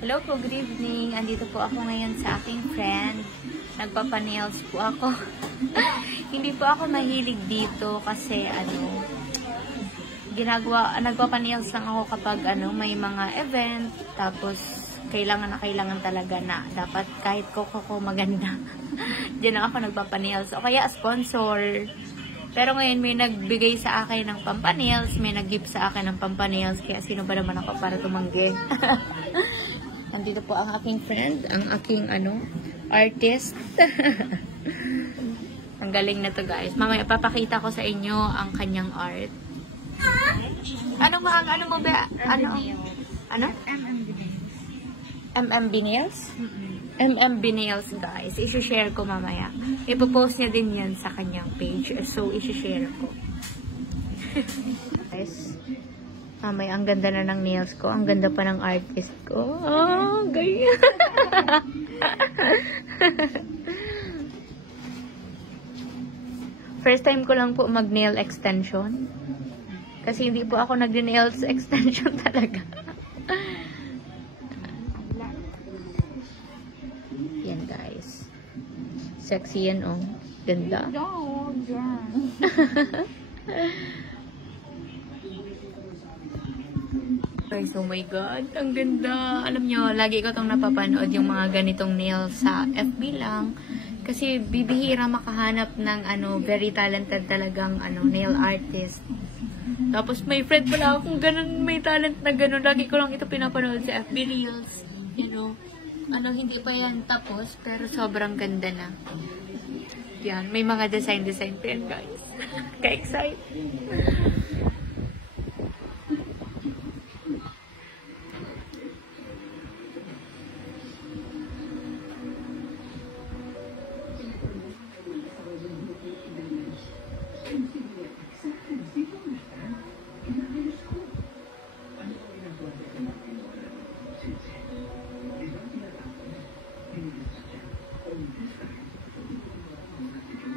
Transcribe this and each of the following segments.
Hello po, good evening. Andito po ako ngayon sa aking friend. Nagpapanails po ako. Hindi po ako mahilig dito kasi nagpapanails lang ako kapag may mga event. Tapos kailangan talaga na dapat kahit ko maganda. Diyan lang ako nagpapanails. O kaya sponsor. Pero ngayon may nagbigay sa akin ng pampanails, may nag-gift sa akin ng pampanails, kaya sino ba naman ako para tumanggi? Nandito po ang aking friend, ang aking artist. Ang galing na to, guys. Mamaya papakita ko sa inyo ang kanyang art. Ano ba? MMB Nails? MMB Nails, guys. I-share ko mamaya. Ipopost niya din yan sa kanyang page. So, i-share ko. Guys, mamaya ang ganda na ng nails ko. Ang ganda pa ng artist ko. Oh, ganyan. First time ko lang po mag-nail extension. Kasi hindi po ako nag-nails extension talaga. Yan, guys. Sexy yan, oh. Ganda. Guys, oh my God. Ang ganda. Alam nyo, lagi ko itong napapanood yung mga ganitong nails sa FB lang. Kasi bibihira makahanap ng very talented talagang nail artist. Tapos may friend pala akong ganun, may talent na ganun. Lagi ko lang ito pinapanood sa FB Reels. Hindi pa yan tapos, pero sobrang ganda na. Yan, may mga design pa yan, guys. Ka-excite.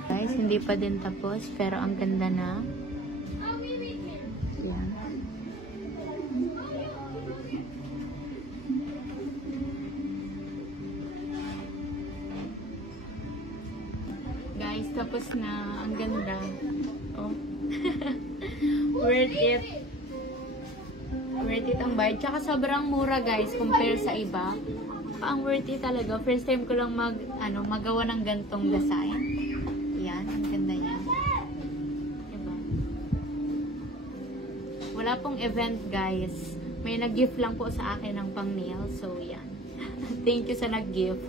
Guys, hindi pa din tapos, pero ang ganda na. Yan. Guys, tapos na. Ang ganda. Oh. Worth it. Worth it ang bayad. Tsaka sobrang mura, guys, compare sa iba. Ang worth it talaga. First time ko lang magawa ng gantong design. Yan, ang ganda yan. Diba? Wala pong event, guys. May nag-gift lang po sa akin ng pang-nail. So, yan. Thank you sa nag-gift.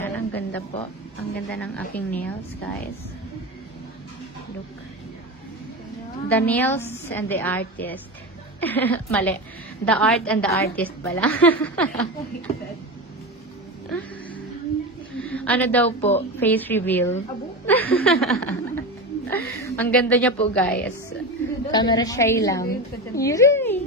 Yan, ang ganda po. Ang ganda ng aking nails, guys. Look. The nails and the artist. Mali. The art and the artist pala. Ano daw po? Face reveal. Ang ganda niya po, guys. Camera shy lang. Yay!